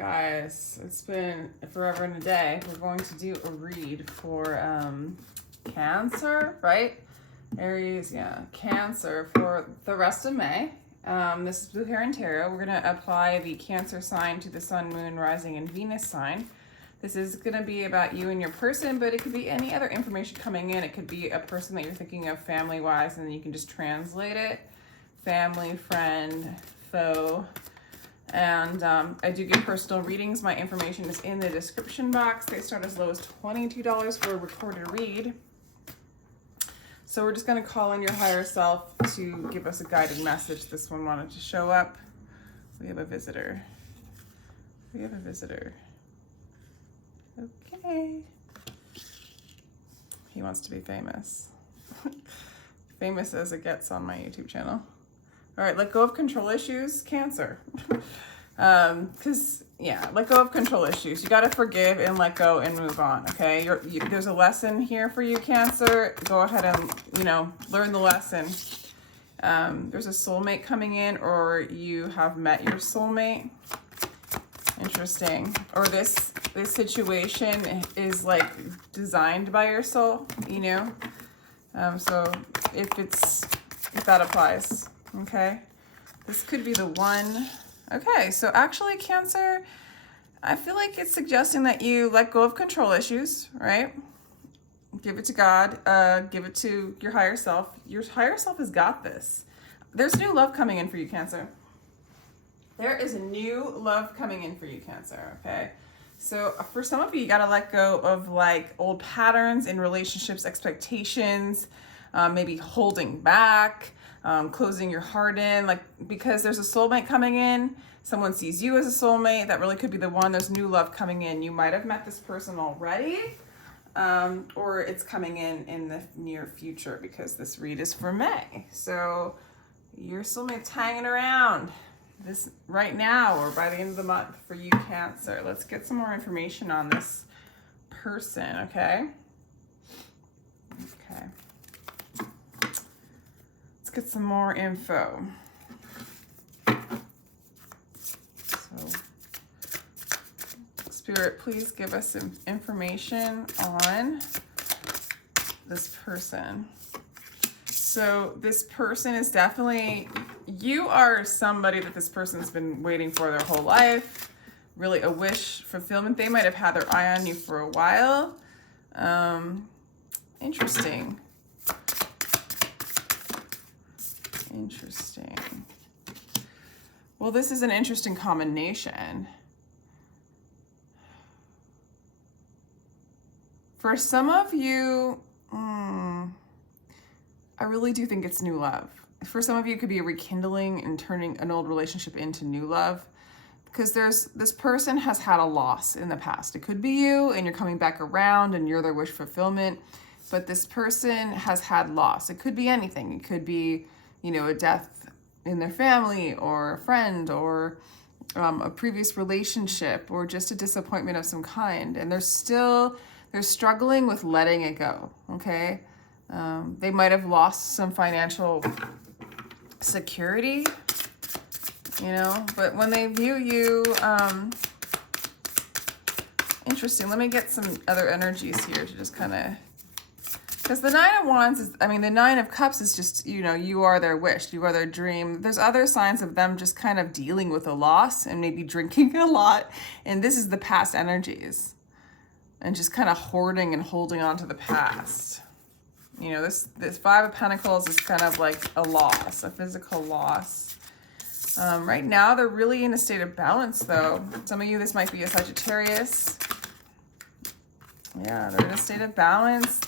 guys, it's been forever and a day. We're going to do a read for Cancer, right? Aries, yeah, Cancer for the rest of May. This is Blue Heron Tarot. We're going to apply the Cancer sign to the Sun, Moon, Rising, and Venus sign. This is going to be about you and your person, but it could be any other information coming in. It could be a person that you're thinking of family-wise, and then you can just translate it. Family, friend, foe. And I do give personal readings. My information is in the description box. They start as low as $22 for a recorded read. So we're just going to call in your higher self to give us a guided message. This one wanted to show up. We have a visitor. We have a visitor. Okay. He wants to be famous. Famous as it gets on my YouTube channel. All right, let go of control issues, Cancer. Let go of control issues. You got to forgive and let go and move on, okay? There's a lesson here for you, Cancer. Go ahead and, learn the lesson. There's a soulmate coming in, or you have met your soulmate. Interesting. Or this situation is like designed by your soul, So if that applies. Okay, this could be the one. Okay, so actually, Cancer, I feel like it's suggesting that you let go of control issues, right? Give it to God, give it to your higher self. Your higher self has got this. There's new love coming in for you, Cancer. There is a new love coming in for you, Cancer, okay? So for some of you, you gotta let go of like old patterns in relationships, expectations, maybe holding back, closing your heart in, because there's a soulmate coming in. Someone sees you as a soulmate. That really could be the one. There's new love coming in. You might have met this person already, or it's coming in the near future, because this read is for May. So your soulmate's hanging around this right now or by the end of the month for you, Cancer. Let's get some more information on this person, okay? Okay. Let's get some more info. So, Spirit, please give us some information on this person. So this person is definitely, you are somebody that this person's been waiting for their whole life. Really a wish fulfillment. They might have had their eye on you for a while. Interesting. Interesting. Well, this is an interesting combination. For some of you, I really do think it's new love. For some of you, it could be a rekindling and turning an old relationship into new love, because this person has had a loss in the past. It could be you and you're coming back around and you're their wish fulfillment, but this person has had loss. It could be anything. It could be, a death in their family or a friend or a previous relationship or just a disappointment of some kind. And they're struggling with letting it go, okay? They might have lost some financial security, but when they view you, interesting. Let me get some other energies here to just kind of, because the Nine of Wands the Nine of Cups is just, you are their wish, you are their dream. There's other signs of them just kind of dealing with a loss and maybe drinking a lot. And this is the past energies and just kind of hoarding and holding on to the past. This Five of Pentacles is kind of like a loss, a physical loss. Right now, they're really in a state of balance, though. Some of you, this might be a Sagittarius. Yeah, they're in a state of balance.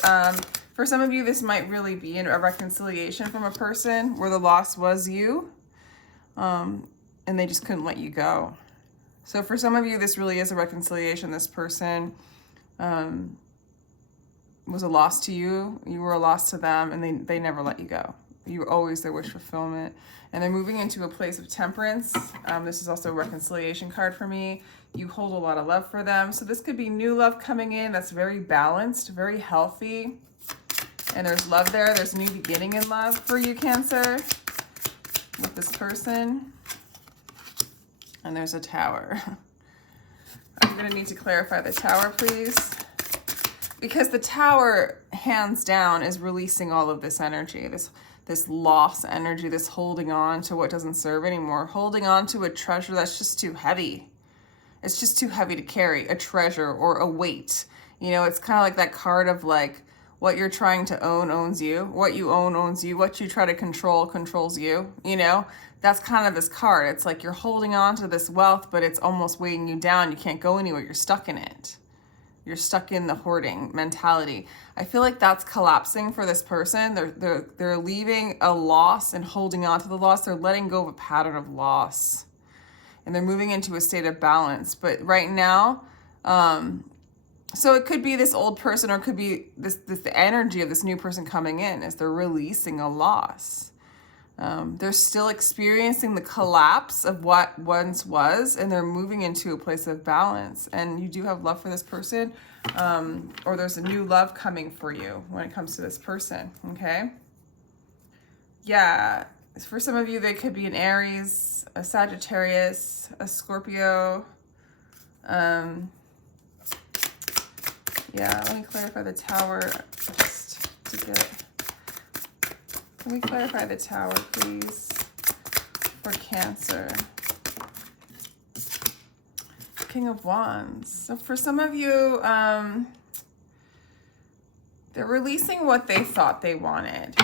For some of you, this might really be a reconciliation from a person where the loss was you, and they just couldn't let you go. So for some of you, this really is a reconciliation. This person was a loss to you, you were a loss to them, and they never let you go. You were always their wish fulfillment. And they're moving into a place of temperance. This is also a reconciliation card for me. You hold a lot of love for them. So this could be new love coming in that's very balanced, very healthy. And there's love there. There's a new beginning in love for you, Cancer, with this person. And there's a Tower. I'm going to need to clarify the Tower, please. Because the Tower, hands down, is releasing all of this energy, this loss energy, this holding on to what doesn't serve anymore, holding on to a treasure that's just too heavy. It's just too heavy to carry, a treasure or a weight. You know, it's kind of like that card of like, what you're trying to own owns you. What you own owns you. What you try to control controls you. You know, that's kind of this card. It's like you're holding on to this wealth, but it's almost weighing you down. You can't go anywhere. You're stuck in it. You're stuck in the hoarding mentality. I feel like that's collapsing for this person. They're leaving a loss and holding on to the loss. They're letting go of a pattern of loss. And they're moving into a state of balance. But right now, so it could be this old person, or it could be this the energy of this new person coming in as they're releasing a loss. They're still experiencing the collapse of what once was, and they're moving into a place of balance. And you do have love for this person, or there's a new love coming for you when it comes to this person, okay? Yeah, for some of you, they could be an Aries, a Sagittarius, a Scorpio. Yeah, let me clarify the Tower just to get... Can we clarify the Tower, please, for Cancer? King of Wands. So for some of you, they're releasing what they thought they wanted.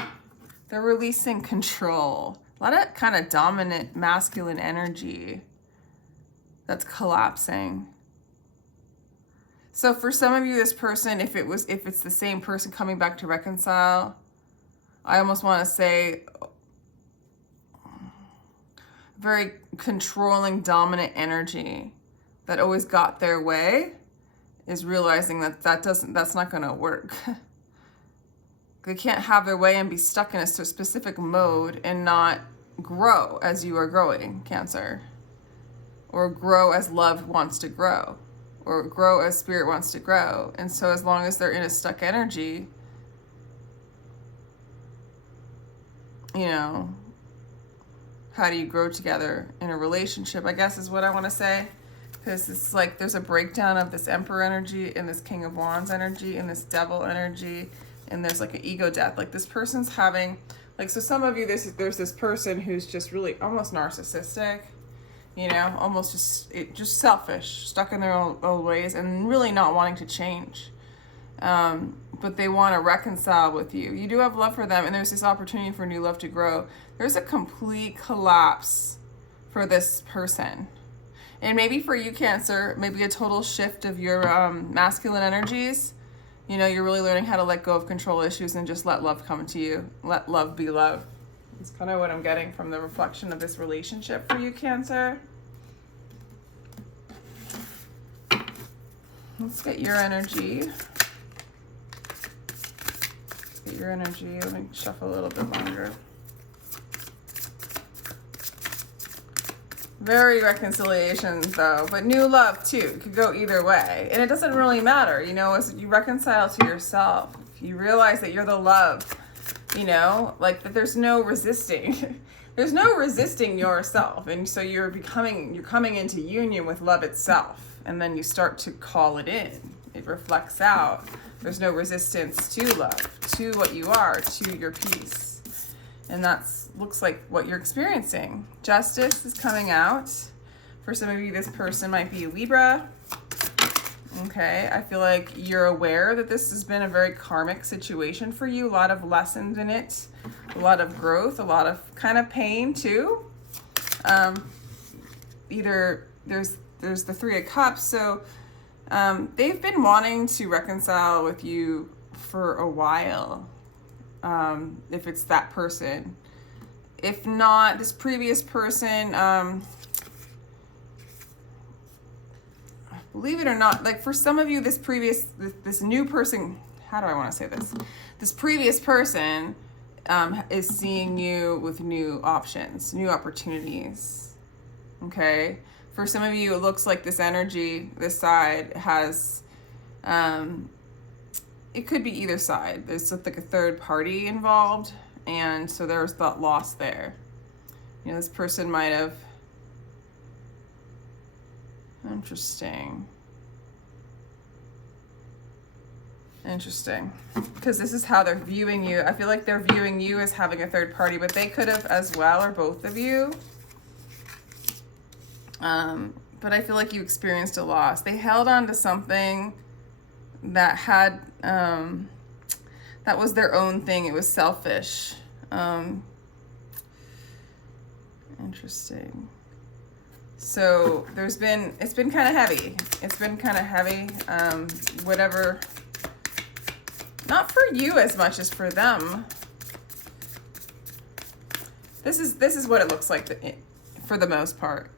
They're releasing control. A lot of kind of dominant masculine energy that's collapsing. So for some of you, this person, if it's the same person coming back to reconcile, I almost want to say very controlling, dominant energy that always got their way is realizing that that's not going to work. They can't have their way and be stuck in a specific mode and not grow as you are growing, Cancer, or grow as love wants to grow, or grow as spirit wants to grow. And so as long as they're in a stuck energy, you know, how do you grow together in a relationship, I guess is what I want to say. Because it's like there's a breakdown of this Emperor energy and this King of Wands energy and this Devil energy, and there's like an ego death. Like this person's having, like, so some of you, there's this person who's just really almost narcissistic, you know, almost just selfish, stuck in their old ways and really not wanting to change. But they want to reconcile with you. You do have love for them, and there's this opportunity for new love to grow. There's a complete collapse for this person. And maybe for you, Cancer, maybe a total shift of your masculine energies. You know, you're really learning how to let go of control issues and just let love come to you. Let love be love. It's kind of what I'm getting from the reflection of this relationship for you, Cancer. Let's get your energy. Your energy. Let me shuffle a little bit longer. Very reconciliation though, but new love too. It could go either way, and it doesn't really matter, you know, as you reconcile to yourself. If you realize that you're the love, you know, like that there's no resisting. There's no resisting yourself, and so you're coming into union with love itself, and then you start to call it in. It reflects out. There's no resistance to love, to what you are, to your peace. And that's looks like what you're experiencing. Justice is coming out. For some of you, this person might be Libra. Okay, I feel like you're aware that this has been a very karmic situation for you. A lot of lessons in it, a lot of growth, a lot of kind of pain too. Either there's the Three of Cups, so they've been wanting to reconcile with you for a while, if it's that person. If not, this previous person, believe it or not, like for some of you, this new person, how do I want to say this? This previous person is seeing you with new options, new opportunities, okay? For some of you, it looks like this energy, this side has, it could be either side. There's like a third party involved, and so there's that loss there. You know, this person might have, Interesting. Interesting. Because this is how they're viewing you. I feel like they're viewing you as having a third party, but they could have as well, or both of you. But I feel like you experienced a loss. They held on to something that had, that was their own thing. It was selfish. Interesting. So it's been kind of heavy. It's been kind of heavy. Whatever, not for you as much as for them. This is what it looks like for the most part.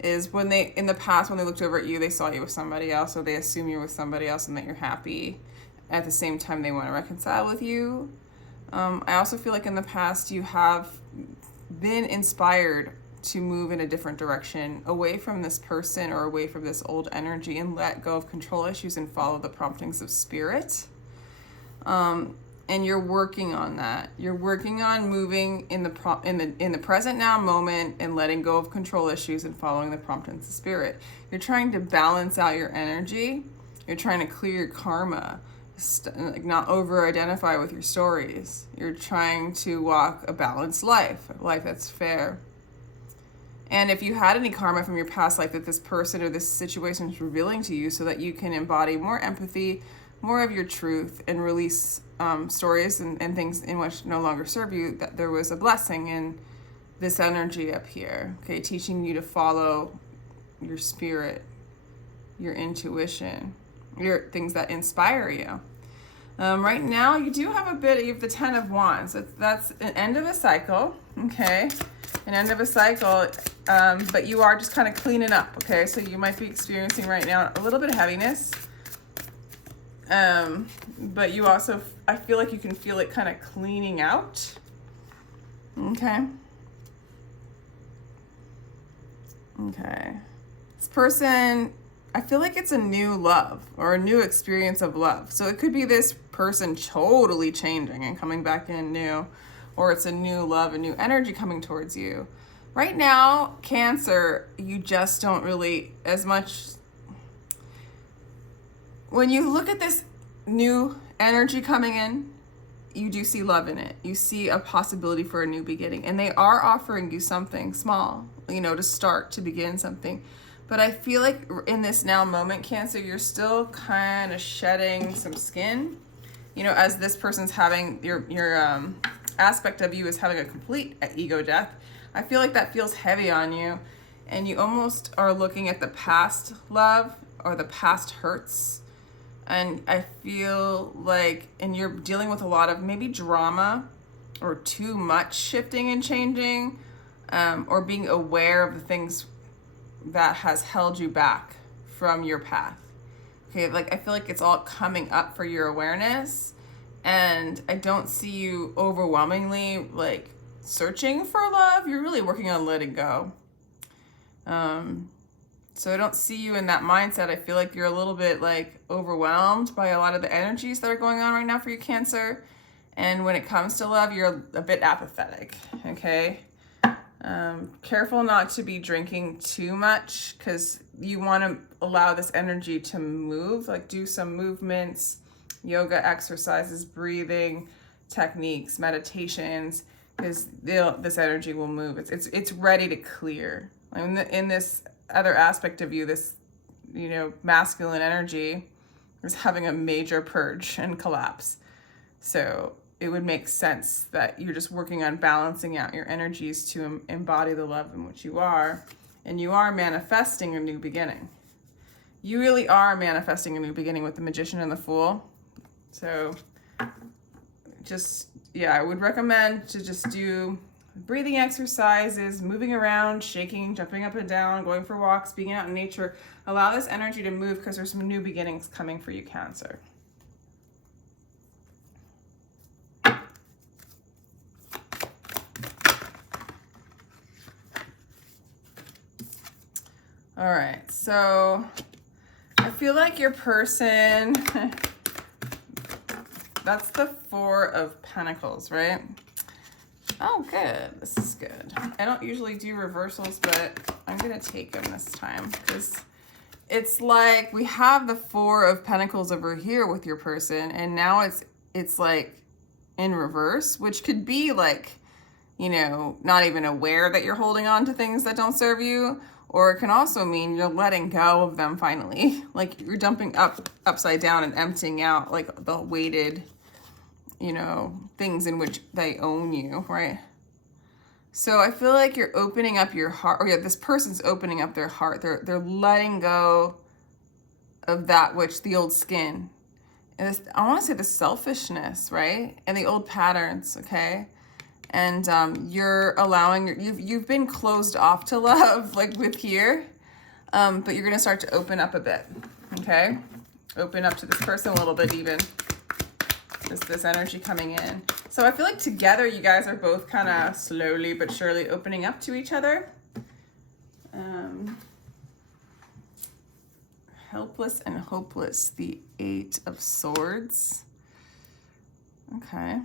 Is when they, in the past, when they looked over at you, they saw you with somebody else, or they assume you're with somebody else and that you're happy. At the same time, they want to reconcile with you. I also feel like in the past, you have been inspired to move in a different direction, away from this person or away from this old energy, and let go of control issues and follow the promptings of spirit. And you're working on that. You're working on moving in the present now moment and letting go of control issues and following the promptings of spirit. You're trying to balance out your energy. You're trying to clear your karma, like not over-identify with your stories. You're trying to walk a balanced life, a life that's fair. And if you had any karma from your past life that this person or this situation is revealing to you, so that you can embody more empathy, more of your truth, and release stories and things in which no longer serve you, that there was a blessing in this energy up here, okay, teaching you to follow your spirit, your intuition, your things that inspire you. Right now, you do have you have the 10 of Wands. That's an end of a cycle, okay, an end of a cycle, but you are just kind of cleaning up, okay, so you might be experiencing right now a little bit of heaviness. But you also, I feel like you can feel it kind of cleaning out. Okay. Okay. This person, I feel like it's a new love or a new experience of love. So it could be this person totally changing and coming back in new, or it's a new love, a new energy coming towards you. Right now, Cancer, you just don't really as much. When you look at this new energy coming in, you do see love in it. You see a possibility for a new beginning. And they are offering you something small, to start, to begin something. But I feel like in this now moment, Cancer, you're still kind of shedding some skin. As this person's having, your aspect of you is having a complete ego death. I feel like that feels heavy on you. And you almost are looking at the past love or the past hurts. And I feel like, and you're dealing with a lot of maybe drama or too much shifting and changing, or being aware of the things that has held you back from your path. Okay, like I feel like it's all coming up for your awareness, and I don't see you overwhelmingly like searching for love. You're really working on letting go. So I don't see you in that mindset. I feel like you're a little bit like overwhelmed by a lot of the energies that are going on right now for you, Cancer. And when it comes to love, you're a bit apathetic, okay? Careful not to be drinking too much, because you want to allow this energy to move, like do some movements, yoga exercises, breathing techniques, meditations, because this energy will move. It's ready to clear. In this other aspect of you, this masculine energy is having a major purge and collapse. So it would make sense that you're just working on balancing out your energies to embody the love in which you are, and you are manifesting a new beginning. You really are manifesting a new beginning with the Magician and the Fool. So I would recommend to just do breathing exercises, moving around, shaking, jumping up and down, going for walks, being out in nature. Allow this energy to move, because there's some new beginnings coming for you, Cancer. All right, so I feel like your person, that's the Four of Pentacles, right? Oh, good. This is good. I don't usually do reversals, but I'm going to take them this time, because it's like we have the Four of Pentacles over here with your person, and now it's like in reverse, which could be like, you know, not even aware that you're holding on to things that don't serve you, or it can also mean you're letting go of them finally. Like you're dumping upside down and emptying out like the weighted, you know, things in which they own you, right? So I feel like you're opening up your heart, or yeah, this person's opening up their heart. They're letting go of that which the old skin. And this, I want to say the selfishness, right? And the old patterns, okay? And you're allowing, you've been closed off to love, like with here, but you're going to start to open up a bit, okay? Open up to this person a little bit even. This energy coming in. So I feel like together you guys are both kind of slowly but surely opening up to each other. Helpless and hopeless, the Eight of Swords. Okay.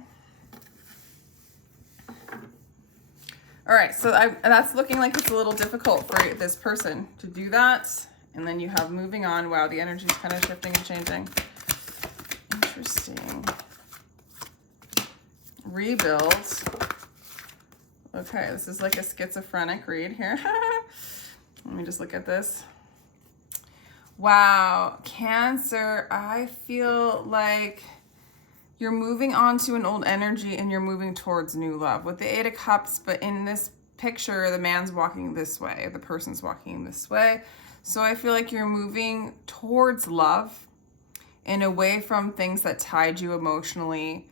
All right, so that's looking like it's a little difficult for this person to do that. And then you have moving on. Wow, the energy is kind of shifting and changing. Interesting. Rebuild. Okay, this is like a schizophrenic read here. Let me just look at this. Wow, Cancer, I feel like you're moving on to an old energy and you're moving towards new love with the Eight of Cups, but in this picture, the man's walking this way, the person's walking this way. So I feel like you're moving towards love and away from things that tied you emotionally,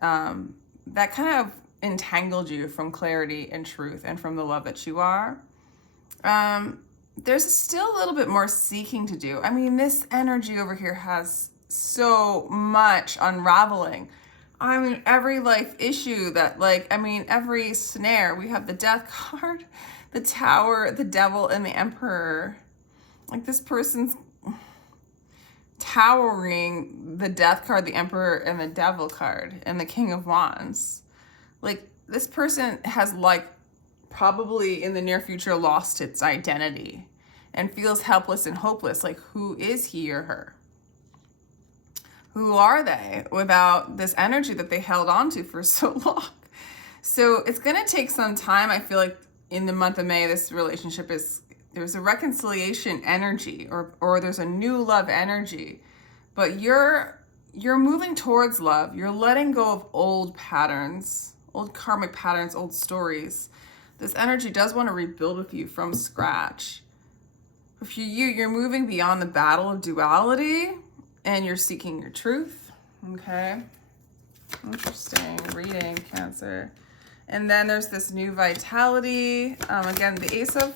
that kind of entangled you from clarity and truth and from the love that you are. There's still a little bit more seeking to do. I mean, this energy over here has so much unraveling. I mean, every life issue that, like, I mean, every snare. We have the Death card, the Tower, the Devil, and the Emperor. Like, this person's towering the Death card, the Emperor, and the Devil card, and the King of Wands. Like, this person has, like, probably in the near future lost its identity and feels helpless and hopeless. Like, who is he or her? Who are they without this energy that they held on to for so long? So it's going to take some time. I feel like in the month of May, this relationship is, there's a reconciliation energy, or there's a new love energy, but you're moving towards love. You're letting go of old patterns, old karmic patterns, old stories. This energy does want to rebuild with you from scratch. If you're moving beyond the battle of duality and you're seeking your truth. Okay. Interesting reading, Cancer. And then there's this new vitality. Again, the Ace of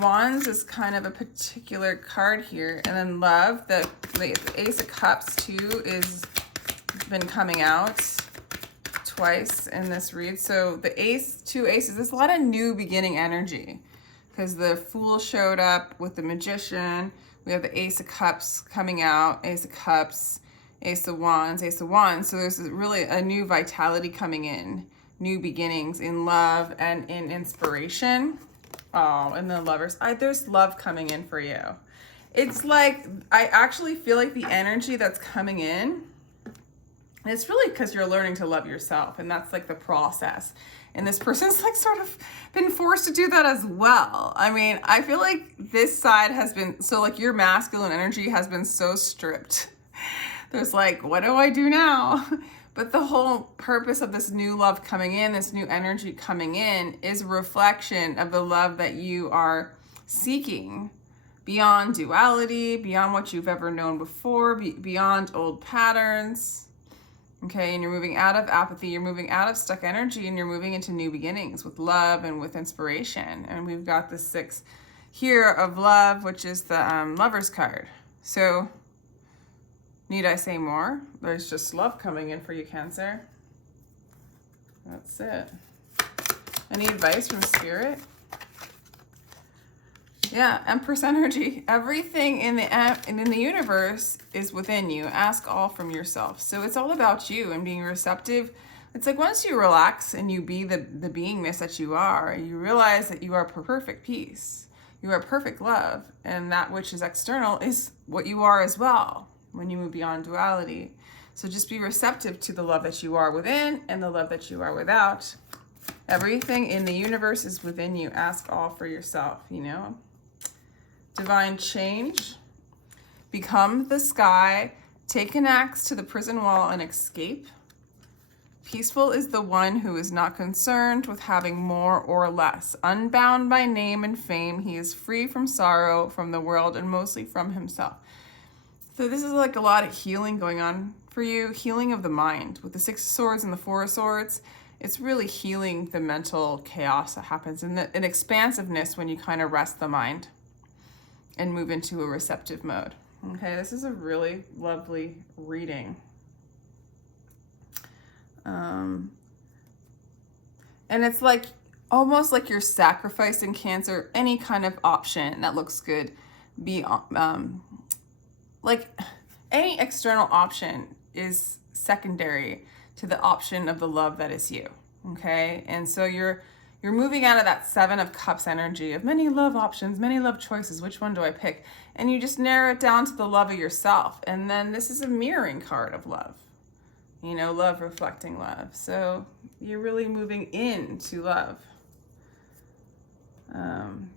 Wands is kind of a particular card here. And then love, the Ace of Cups too is been coming out twice in this read. So the two aces, there's a lot of new beginning energy because the Fool showed up with the Magician. We have the Ace of Cups coming out, Ace of Cups, Ace of Wands, Ace of Wands. So there's really a new vitality coming in, new beginnings in love and in inspiration. Oh, and the Lovers. There's love coming in for you. It's like, I actually feel like the energy that's coming in, and it's really because you're learning to love yourself, and that's like the process. And this person's like sort of been forced to do that as well. I mean, I feel like this side has been, so like your masculine energy has been so stripped. There's like, what do I do now? But the whole purpose of this new love coming in, this new energy coming in, is a reflection of the love that you are seeking beyond duality, beyond what you've ever known before, beyond old patterns. Okay, and you're moving out of apathy, you're moving out of stuck energy, and you're moving into new beginnings with love and with inspiration. And we've got the 6 here of love, which is the Lovers card. So, need I say more? There's just love coming in for you, Cancer. That's it. Any advice from Spirit? Yeah, Empress energy. Everything in the universe is within you. Ask all from yourself. So it's all about you and being receptive. It's like once you relax and you be the beingness that you are, you realize that you are perfect peace. You are perfect love, and that which is external is what you are as well when you move beyond duality. So just be receptive to the love that you are within and the love that you are without. Everything in the universe is within you. Ask all for yourself, you know. Divine change. Become the sky. Take an axe to the prison wall and escape. Peaceful is the one who is not concerned with having more or less. Unbound by name and fame, he is free from sorrow, from the world, and mostly from himself. So this is like a lot of healing going on for you. Healing of the mind. With the Six of Swords and the Four of Swords, it's really healing the mental chaos that happens, and an expansiveness when you kind of rest the mind and move into a receptive mode. Okay, this is a really lovely reading. And it's like almost like you're sacrificing, Cancer, any kind of option that looks good. Like any external option is secondary to the option of the love that is you. Okay, and so you're moving out of that Seven of Cups energy of many love options, many love choices. Which one do I pick? And you just narrow it down to the love of yourself. And then this is a mirroring card of love. You know, love reflecting love. So you're really moving into love.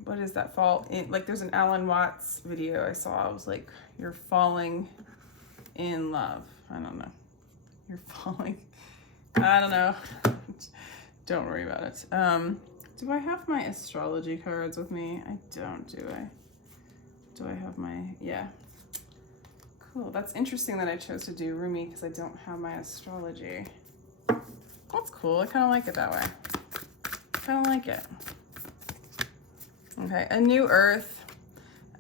What is that? Fall in, like there's an Alan Watts video I saw. I was like, you're falling in love. I don't know. You're falling. I don't know. Don't worry about it. Do I have my astrology cards with me? I don't, do I? Do I have my, yeah. Cool, that's interesting that I chose to do Rumi because I don't have my astrology. That's cool, I kind of like it that way. Kind of like it. Okay, a new earth.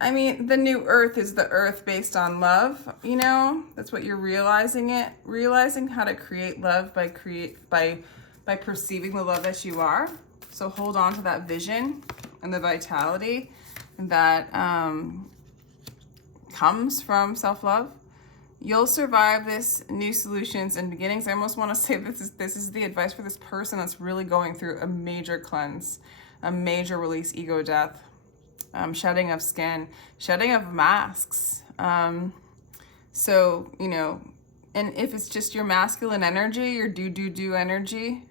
I mean, the new earth is the earth based on love, you know? That's what you're realizing it. Realizing how to create love by perceiving the love that you are. So hold on to that vision and the vitality that comes from self-love. You'll survive this, new solutions and beginnings. I almost want to say this is the advice for this person that's really going through a major cleanse, a major release, ego death, shedding of skin, shedding of masks. So, you know, and if it's just your masculine energy, your do energy,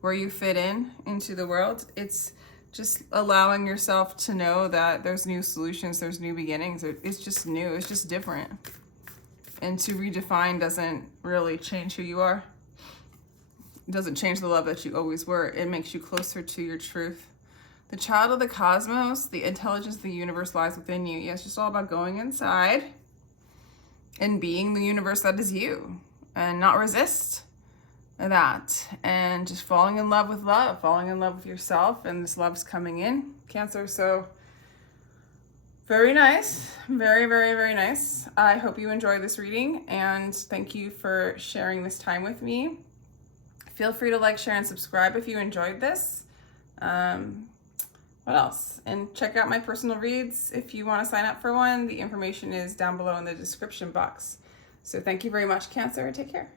where you fit into the world, it's just allowing yourself to know that there's new solutions, there's new beginnings. It's just new, it's just different. And to redefine doesn't really change who you are. It doesn't change the love that you always were. It makes you closer to your truth. The child of the cosmos, the intelligence of the universe lies within you. Yeah, it's just all about going inside and being the universe that is you and not resist that, and just falling in love with love, falling in love with yourself, and this love's coming in, Cancer. So very nice, very, very, very nice. I hope you enjoyed this reading, and thank you for sharing this time with me. Feel free to like, share, and subscribe if you enjoyed this. What else? And check out my personal reads if you want to sign up for one. The information is down below in the description box. So thank you very much, Cancer. Take care.